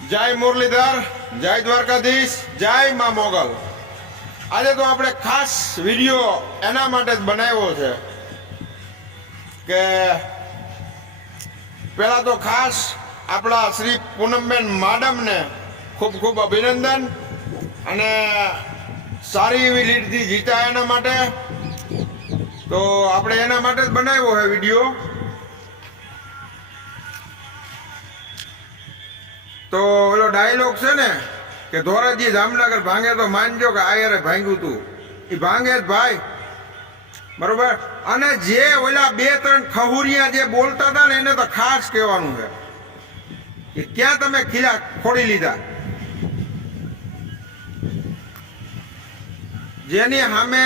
જય મુરલીધર, જય દ્વારકાધીશ, જય મા મોગલ. આજે તો આપણે ખાસ વીડિયો એના માટે જ બનાવ્યો છે કે પહેલા તો ખાસ આપણા શ્રી પૂનમબેન માડમને ખૂબ ખૂબ અભિનંદન અને સારી એવી લીડથી જીતા એના માટે. તો આપણે એના માટે જ બનાવ્યો છે વીડિયો. તો ઓલો ડાયલોગ છે ને, કે ધોરાજી જામનગર ભાંગે તો માનજો કે આયરે ભાંગ્યું તું. એ ભાંગે જ ભાઈ. બરોબર? અને જે ઓલા બે ત્રણ ખહુરિયા જે બોલતા હતા ને, એને તો ખાસ કહેવાનું છે. કે ક્યાં તમે ખીલા ખોડી લીધા? જેની સામે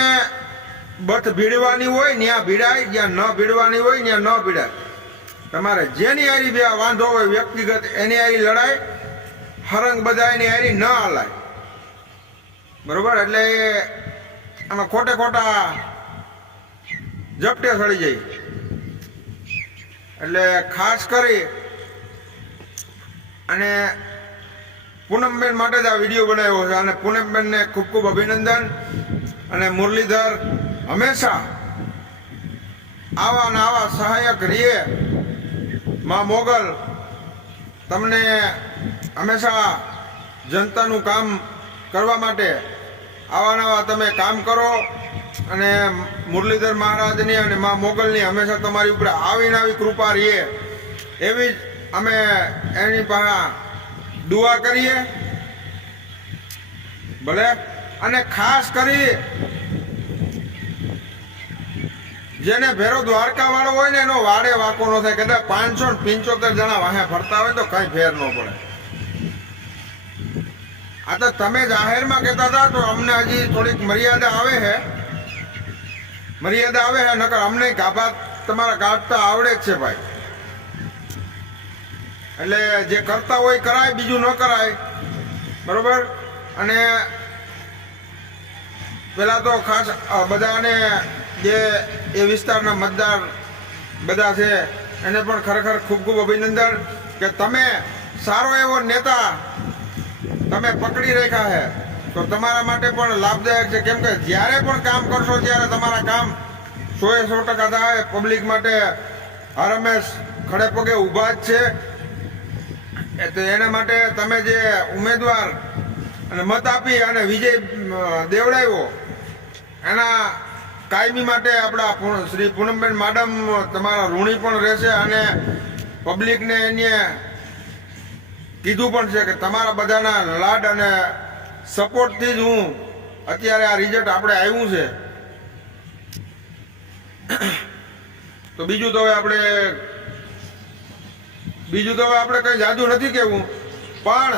બથ ભીડવાની હોય ત્યાં ભીડાય, જ્યાં ન ભીડવાની હોય ત્યાં ન ભીડાય. તમારે જેની આરી બે વાંધો હોય વ્યક્તિગત, એની આરી લડાય હરંગ બધા એની હારી ન હલાય. બરોબર? એટલે આમાં ખોટે ખોટા ઝપટે સડી જાય. એટલે ખાસ કરી અને પૂનમબેન માટે જ આ વીડિયો બનાવ્યો છે. અને પૂનમબેનને ખૂબ ખૂબ અભિનંદન અને મુરલીધર હંમેશા આવા ને આવા સહાયક રીએ. માં મોગલ તમને હંમેશા જનતાનું કામ કરવા માટે આવા નવા તમે કામ કરો અને મુરલીધર મહારાજની અને મા મોગલની હંમેશા તમારી ઉપર આવીને આવી કૃપા રહીએ. એવી જ અમે એની પાસે દુઆ કરીએ. ભલે? અને ખાસ કરી જેને ભેરો દ્વારકા વાળો હોય ને એનો વાડે વાકો નો થાય. કદાચ પાંચસો ને પંચોતેર જણા વાહે ફરતા હોય તો કઈ ફેર ન પડે. આ તો તમે જાહેરમાં કહેતા હતા તો અમને હજી થોડીક મર્યાદા આવે છે મર્યાદા આવે છે નકર અમને ગાભા તમારા કાઢતા આવડે જ છે ભાઈ. એટલે જે કરતા હોય કરાય, બીજું ન કરાય. બરોબર? અને પેલા તો ખાસ બધાને જે એ વિસ્તારના મતદાર બધા છે, એને પણ ખરેખર ખૂબ ખૂબ અભિનંદન કે તમે સારો એવો નેતા તમે પકડી રાખ્યા છે. તો તમારા માટે પણ લાભદાયક છે. કેમ કે જ્યારે પણ કામ કરશો ત્યારે તમારા કામ સો એ સો ટકા થાય. પબ્લિક માટે હરમેશ ખડે પગે ઊભા જ છે. તો એના માટે તમે જે ઉમેદવાર અને મત આપી અને વિજય દેવડાવ્યો, એના કાયમી માટે આપણા શ્રી પૂનમબેન માડમ તમારા ઋણી પણ રહેશે અને પબ્લિકને એને કીધું પણ છે કે તમારા બધાના લાડ અને સપોર્ટથી જ હું અત્યારે આ રિઝલ્ટ આપણે આવ્યું છે. તો બીજું તો હવે આપણે બીજું તો હવે આપણે કંઈ જાદુ નથી કહેવું. પણ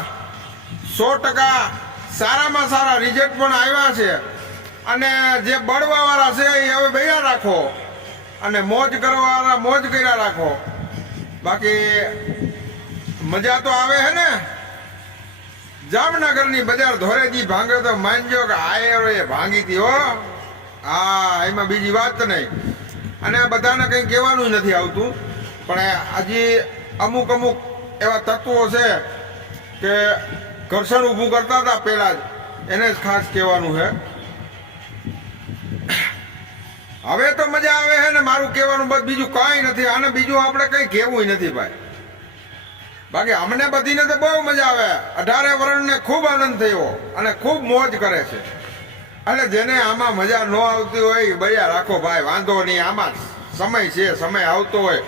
સો ટકા સારામાં સારા રિઝલ્ટ પણ આવ્યા છે. અને જે બળવા વાળા છે એ હવે બૈરા રાખો. અને મોજ કરવાવાળા મોજ કર્યા રાખો. બાકી મજા તો આવે હે ને? જામનગરની બજાર ધોરેજી ભાંગે તો માનજો કે આયરો એ ભાંગી હતી હો. હા, એમાં બીજી વાત નહીં. અને બધાને કંઈ કહેવાનું નથી આવતું, પણ હજી અમુક અમુક એવા તત્વો છે કે ઘર્ષણ ઊભું કરતા હતા પહેલાં જ. એને જ ખાસ કહેવાનું છે. હવે તો મજા આવે છે ને મારું કહેવાનું બસ બીજું કાંઈ નથી. આને બીજું આપણે કંઈ કહેવું નથી ભાઈ. બાકી અમને બધીને તો બહુ મજા આવે. અઢારે વર્ણને ખૂબ આનંદ થયો અને ખૂબ મોજ કરે છે. એટલે જેને આમાં મજા ન આવતી હોય બજા રાખો ભાઈ, વાંધો નહીં. આમાં સમય છે, સમય આવતો હોય.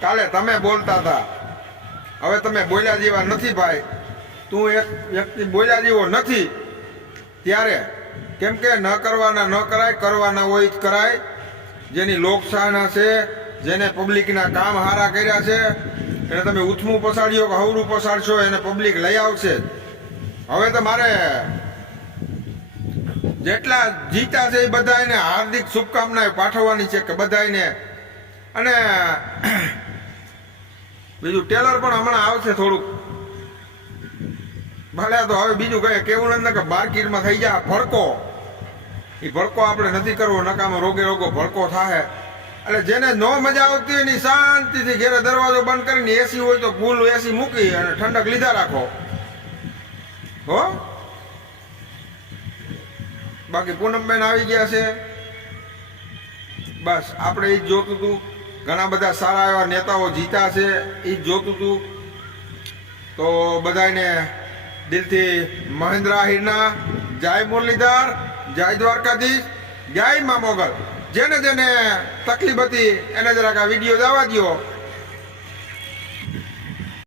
કાલે તમે બોલતા હતા. હવે તમે બોલ્યા જેવા નથી ભાઈ. તું એક વ્યક્તિ બોલ્યા જેવો નથી. ત્યારે કેમ કે ન કરવાના, ન કરાય, કરવાના હોય જ કરાય. જેની લોકશાહના છે, જેને પબ્લિકના કામ હારા કર્યા છે, એને તમે ઉથમું પસાડ્યો કે હવરું પસાડશો એને પબ્લિક લઈ આવશે. હવે તો મારે જેટલા જીતા છે એ બધાને હાર્દિક શુભકામનાઓ પાઠવવાની છે કે બધાને અને બીજું ટેલર પણ હમણાં આવશે થોડુંક. ભલે તો હવે બીજું કઈ કેવું નથી કે માર્કેટમાં થઈ જાય ભડકો. એ ભડકો આપણે નથી કરવો, નકામો રોગે રોગો ભડકો થાય એટલે જેને ન મજા આવતી હોય એની શાંતિથી ઘેરે દરવાજો બંધ કરીને એસી હોય તો ફૂલ એસી મૂકી અને ઠંડક લીધા રાખો. હો? બાકી પૂનમબેન આવી ગયા છે. બસ, આપણે એ જ જોતું હતું ઘણા બધા સારા એવા નેતાઓ જીતા છે એ જ જોતું હતું તો બધાને દિલથી મહેન્દ્ર આહિરના જય મુરલીધર, જય દ્વારકાધીશ, જય મા મોગલ. જેને જેને તકલીફ હતી એને જરાક આ વીડિયો જવા દ્યો.